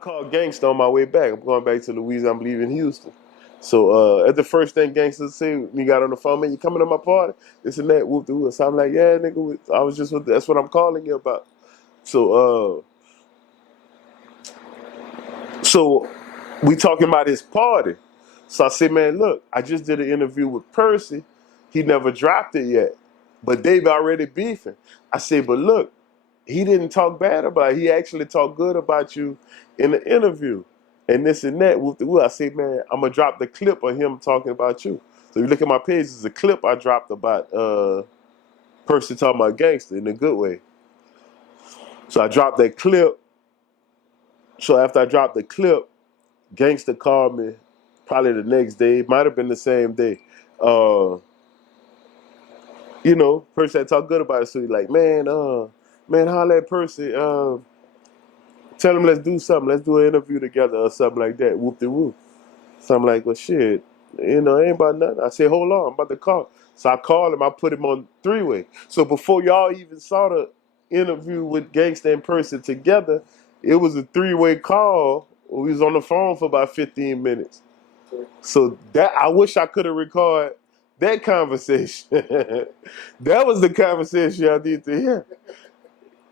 called Gangsta on my way back. I'm going back to Louisiana. I'm leaving Houston. So at the first thing Gangsta said, we got on the phone, man, you coming to my party? This and that, whoop de whoop. So I'm like, yeah, nigga, I was just with, that's what I'm calling you about. So we talking about his party. So I said, man, look, I just did an interview with Percy. He never dropped it yet, but they've already beefing. I said, but look, he didn't talk bad about it. He actually talked good about you in the interview and this and that. I said, man, I'm going to drop the clip of him talking about you. So if you look at my page, it's a clip I dropped about Percy talking about Gangsta in a good way. So I dropped that clip. So after I dropped the clip, Gangsta called me probably the next day. It might have been the same day. Percy had talked good about it. So he's like, man, holla at Percy. Tell him let's do something. Let's do an interview together or something like that. Whoop de whoop. So I'm like, well, shit. It ain't about nothing. I said, hold on, I'm about to call. So I called him. I put him on three-way. So before y'all even saw the interview with Gangsta and Percy together, it was a three-way call. We was on the phone for about 15 minutes. So that I wish I could have recorded that conversation. That was the conversation y'all need to hear.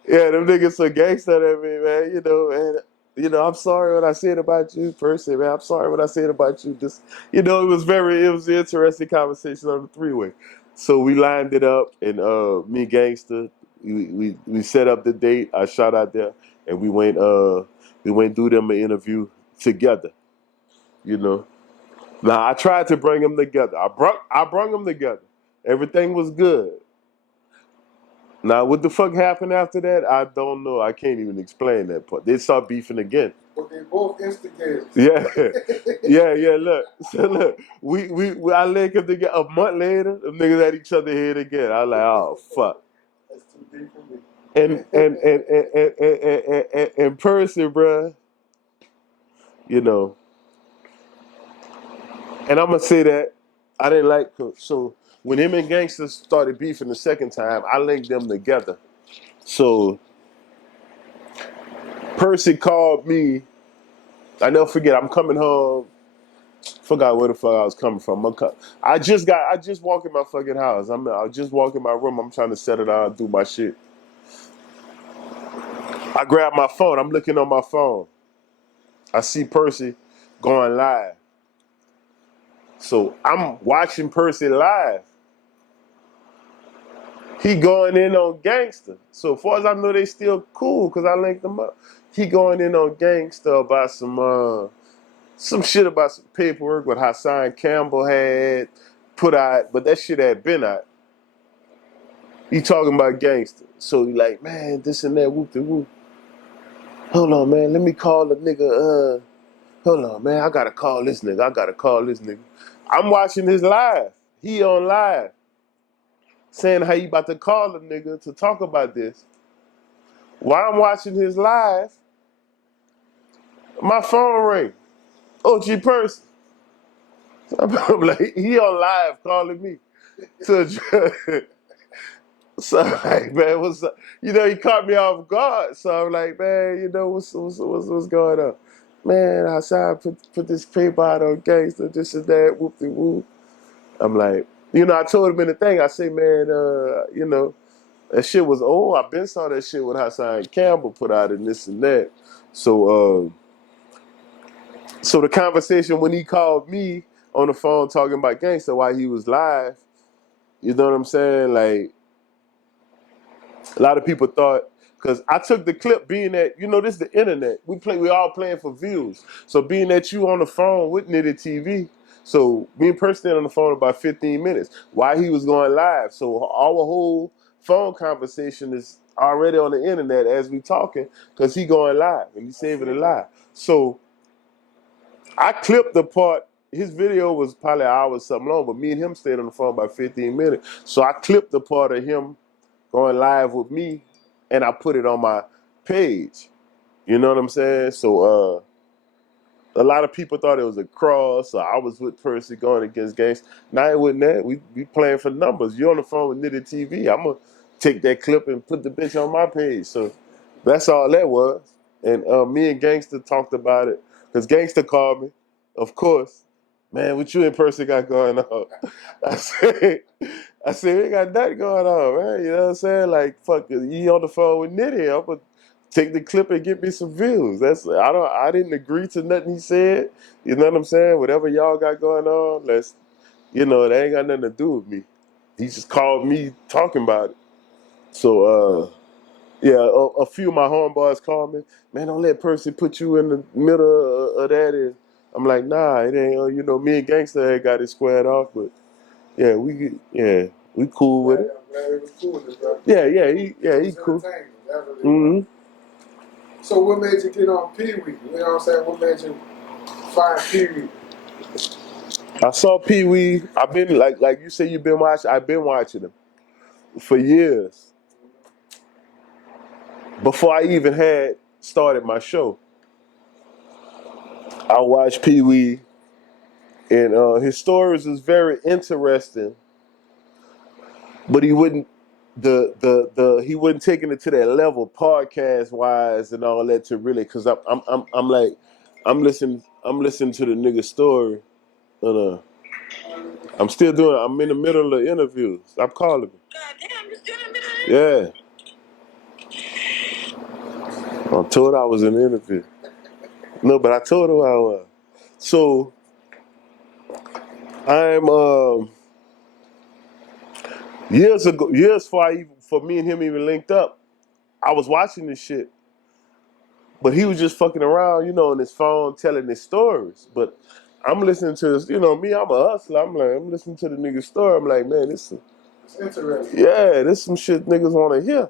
Yeah, them niggas so gangsta at me, man. I'm sorry what I said about you, Percy, man. I'm sorry what I said about you. Just, it was an interesting conversation on the three-way. So we lined it up, and me, Gangsta, we set up the date. I shot out there, and we went do them an interview together. Now I tried to bring them together. I brung them together. Everything was good. Now, what the fuck happened after that? I don't know. I can't even explain that part. They start beefing again. But they both instigators. Yeah, yeah. Look, so look, I linked them together a month later. Them niggas at each other head again. I was like, oh fuck. That's too deep for me. And Percy, bruh, and I'm gonna say that I didn't like. So when him and Gangsters started beefing the second time, I linked them together. So Percy called me. I never forget. I'm coming home. Forgot where the fuck I was coming from. I just walked in my fucking house. I just walked in my room. I'm trying to settle down, do my shit. I grab my phone. I'm looking on my phone. I see Percy going live. So I'm watching Percy live. He going in on Gangsta. So far as I know, they still cool because I linked them up. He going in on Gangsta about some shit about some paperwork what Hassan Campbell had put out, but that shit had been out. He talking about Gangsta. So he like, man, this and that, whoop de whoop. Hold on, man, let me call the nigga, hold on, man, I gotta call this nigga. I'm watching his live. He on live. Saying how you about to call the nigga to talk about this. While I'm watching his live, my phone ring. OG Percy. I'm like, he on live calling me. So I'm like, man, what's up? He caught me off guard. So I'm like, man, what's going on? Man, Hassan put this paper out on Gangsta, this and that, whoop de whoop. I'm like, I told him in the thing, I say, man, that shit was old. I been saw that shit with Hassan Campbell put out and this and that. So the conversation when he called me on the phone talking about Gangsta while he was live, you know what I'm saying? Like, a lot of people thought, because I took the clip being that, this is the internet. We all playing for views. So being that you on the phone with Nitty TV, so me and Percy on the phone about 15 minutes while he was going live. So our whole phone conversation is already on the internet as we talking because he going live and he saving it live. So I clipped the part. His video was probably an hour or something long, but me and him stayed on the phone about 15 minutes. So I clipped the part of him going live with me, and I put it on my page. You know what I'm saying? So a lot of people thought it was a cross, or I was with Percy going against Gangsta. Now it wasn't that. We playing for numbers. You're on the phone with Nitty TV. I'm going to take that clip and put the bitch on my page. So that's all that was. And me and Gangster talked about it because Gangster called me, of course. Man, what you in person got going on? I said, I said, we ain't got nothing going on, man. You know what I'm saying? Like, fuck, you on the phone with Nitty. I'm gonna take the clip and get me some views. I didn't agree to nothing he said. You know what I'm saying? Whatever y'all got going on, it ain't got nothing to do with me. He just called me talking about it. So, yeah, a few of my homeboys called me. Man, don't let Percy put you in the middle of that. And I'm like, nah, it ain't. Me and Gangster ain't got it squared off, but yeah, we cool with it. I'm glad it was cool, bro. He cool. Mm-hmm. So what made you get on Pee Wee? You know what I'm saying? What made you find Pee Wee? I saw Pee Wee. I've been like you say you've been watching. I've been watching him for years before I even had started my show. I watched Pee Wee, and his stories was very interesting, but he wouldn't he wasn't taking it to that level podcast wise and all that to really because I'm like I'm listening to the nigga story and I'm still doing it. I'm in the middle of the interviews. I'm calling him. Goddamn, you still in the middle? Yeah. I told her I was in the interview. No, but I told her I was. So I'm years ago, years for me and him even linked up. I was watching this shit, but he was just fucking around, on his phone telling his stories. But I'm listening to this, me, I'm a hustler. I'm listening to the nigga's story. I'm like, man, it's interesting. Yeah, this some shit niggas want to hear.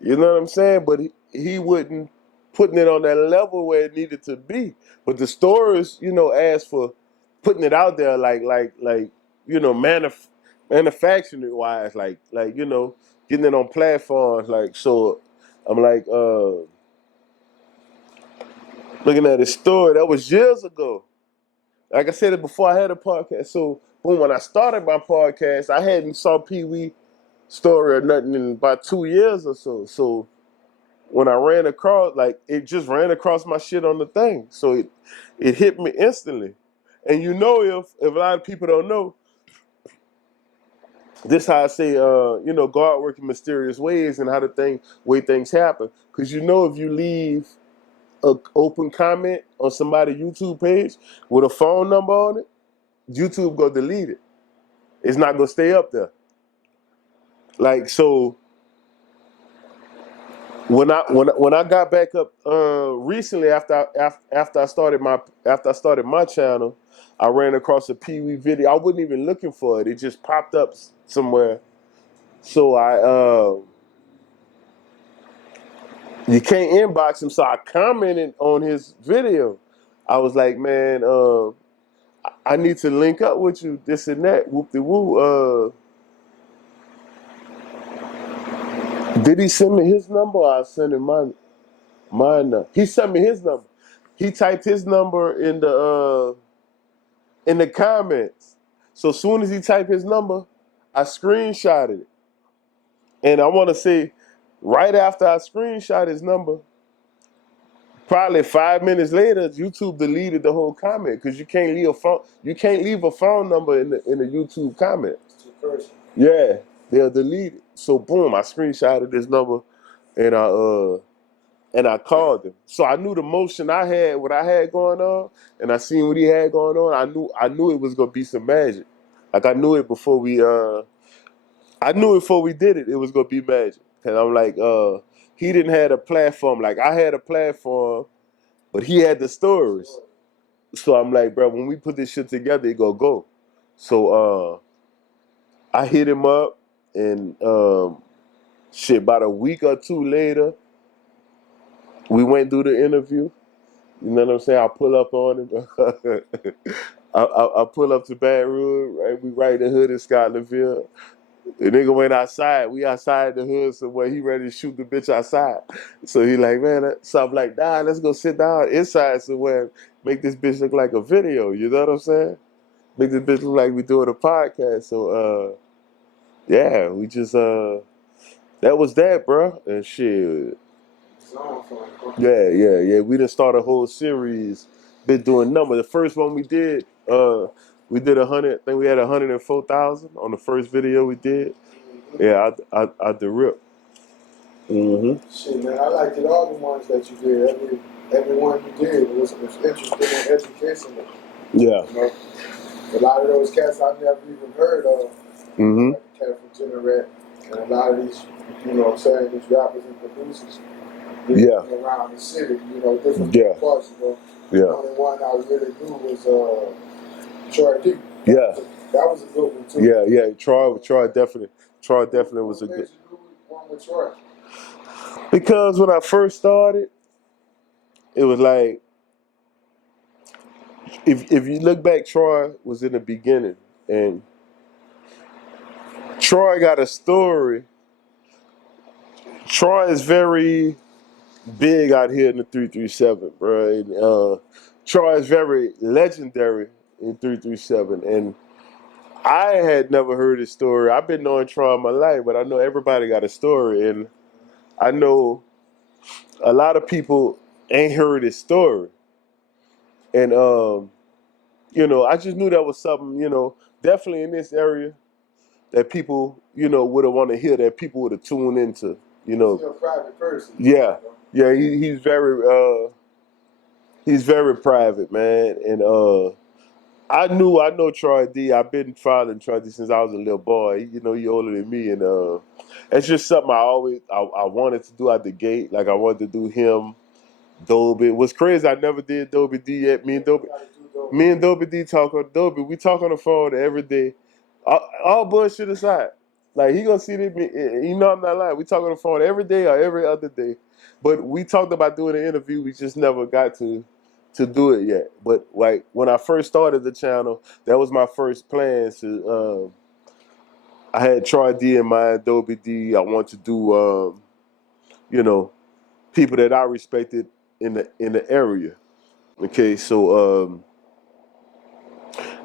You know what I'm saying? But he wouldn't putting it on that level where it needed to be. But the stories, asked for putting it out there manufacturing wise, getting it on platforms. So I'm like, looking at his story, that was years ago. Like I said it before I had a podcast. So boom, when I started my podcast, I hadn't saw Pee Wee story or nothing in about 2 years or so. So when I ran across, it just ran across my shit on the thing. So it hit me instantly. And if a lot of people don't know, this how I say, God working mysterious ways and how way things happen. Because if you leave an open comment on somebody's YouTube page with a phone number on it, YouTube go delete it. It's not gonna stay up there. So when I got back up recently after I started my channel, I ran across a Pee Wee video. I wasn't even looking for it. It just popped up somewhere. So you can't inbox him. So I commented on his video. I was like, man, I need to link up with you, this and that, whoop de woo. Did he send me his number? Or I sent him mine. He sent me his number. He typed his number in the comments. So as soon as he typed his number, I screenshotted it. And I want to say, right after I screenshot his number, probably 5 minutes later, YouTube deleted the whole comment because you can't leave a phone number in the YouTube comment. Yeah, they'll delete it. So boom, I screenshotted this number, and I called him. So I knew the motion I had, what I had going on, and I seen what he had going on. I knew it was gonna be some magic. Like I knew it before we did it. It was gonna be magic. And I'm like, he didn't have a platform. Like I had a platform, but he had the stories. So I'm like, bro, when we put this shit together, it gonna go. So I hit him up, and about a week or two later, we went through the interview. You know what I'm saying? I pull up on him. I pull up to Baton Rouge, right? We right in the hood in Scotlandville. The nigga went outside. We outside the hood somewhere. He ready to shoot the bitch outside. So he like, man, so I'm like, nah, let's go sit down inside somewhere. Make this bitch look like a video. You know what I'm saying? Make this bitch look like we doing a podcast. So, yeah, we just, that was that, bro. And shit. Song for it, bro. Yeah. We done start a whole series. Been doing numbers. The first one we did 100. I think we had 104,000 on the first video we did. Yeah, I the rip. Shit, man, I liked it all the ones that you did. Every one you did was interesting and educational. Yeah. You know, a lot of those cats I never even heard of. Mm-hmm. Like the cat from Generat, and a lot of these, you know what I'm saying, these rappers and producers, Yeah. around the city, you know, different Yeah. parts, you know. Yeah. The only one I really knew was Troy D. Yeah. That was a good one too. Yeah. Troy definitely was a What good. made you do one with Troy? Because when I first started, it was like if you look back, Troy was in the beginning, and Troy got a story. Troy is very big out here in the 337, bro. And, Troy is very legendary in 337, and I had never heard his story. I've been knowing Troy my life, but I know everybody got a story, and I know a lot of people ain't heard his story, and you know, I just knew that was something, you know, definitely in this area that people, you know, would have want to hear, that people would have tuned into, you know. He's a private person. Yeah, he's very private, man, and I know Troy D. I've been following Troy D since I was a little boy. You know, he older than me, and it's just something I wanted to do out the gate. Like I wanted to do him, Dolby. What's crazy, I never did Dolby D yet. Me and Dolby D talk on Dolby. We talk on the phone every day. All bullshit aside, like he gonna see that. You know I'm not lying. We talk on the phone every day or every other day. But we talked about doing an interview. We just never got to do it yet. But like when I first started the channel, that was my first plan. To I had Troy D in mind, Dolby D. I want to do you know, people that I respected in the area. Okay, so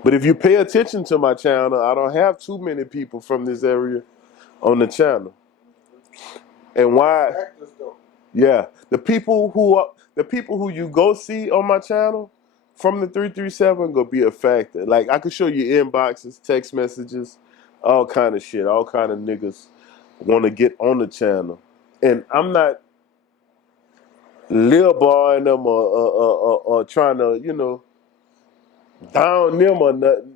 but if you pay attention to my channel, I don't have too many people from this area on the channel. And why? Actors, though. Yeah, the people who you go see on my channel from the 337 gonna be a factor. Like I could show you inboxes, text messages, all kind of shit. All kind of niggas want to get on the channel, and I'm not lil boying them or trying to, you know, down them or nothing.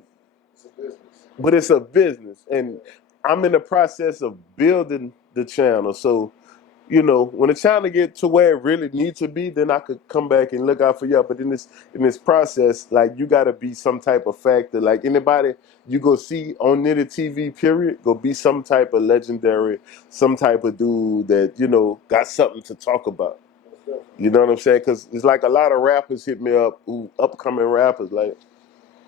It's a business. But it's a business, and I'm in the process of building the channel. So, you know, when the channel get to where it really needs to be, then I could come back and look out for y'all. But in this process, like you got to be some type of factor. Like anybody you go see on Nitty TV, period, go be some type of legendary, some type of dude that, you know, got something to talk about. You know what I'm saying? Because it's like a lot of rappers hit me up, who upcoming rappers, like,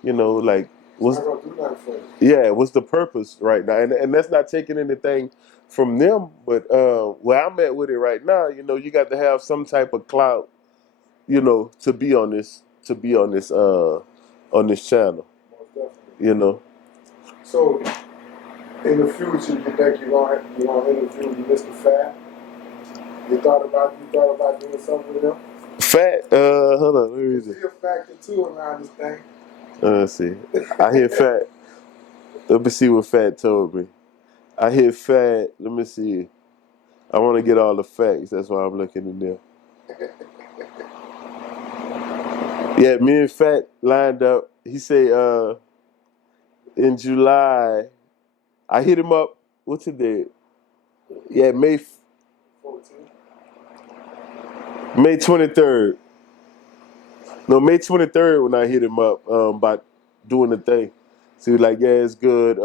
you know, like what's what's the purpose right now? And that's not taking anything from them, but where I'm at with it right now, you know, you got to have some type of clout, you know, to be on this on this channel. You know. So in the future, you think you're gonna interview Mr. Fat? You thought about doing something with him? Fat, hold on, let me read Is he a factor too around this thing? Let's see. I hear Fat. Let me see what Fat told me. I hear Fat. Let me see. I want to get all the facts. That's why I'm looking in there. Yeah, me and Fat lined up. He said in July. I hit him up. What's it day? Yeah, May 23rd. No, May 23rd when I hit him up about doing the thing. So he was like, yeah, it's good.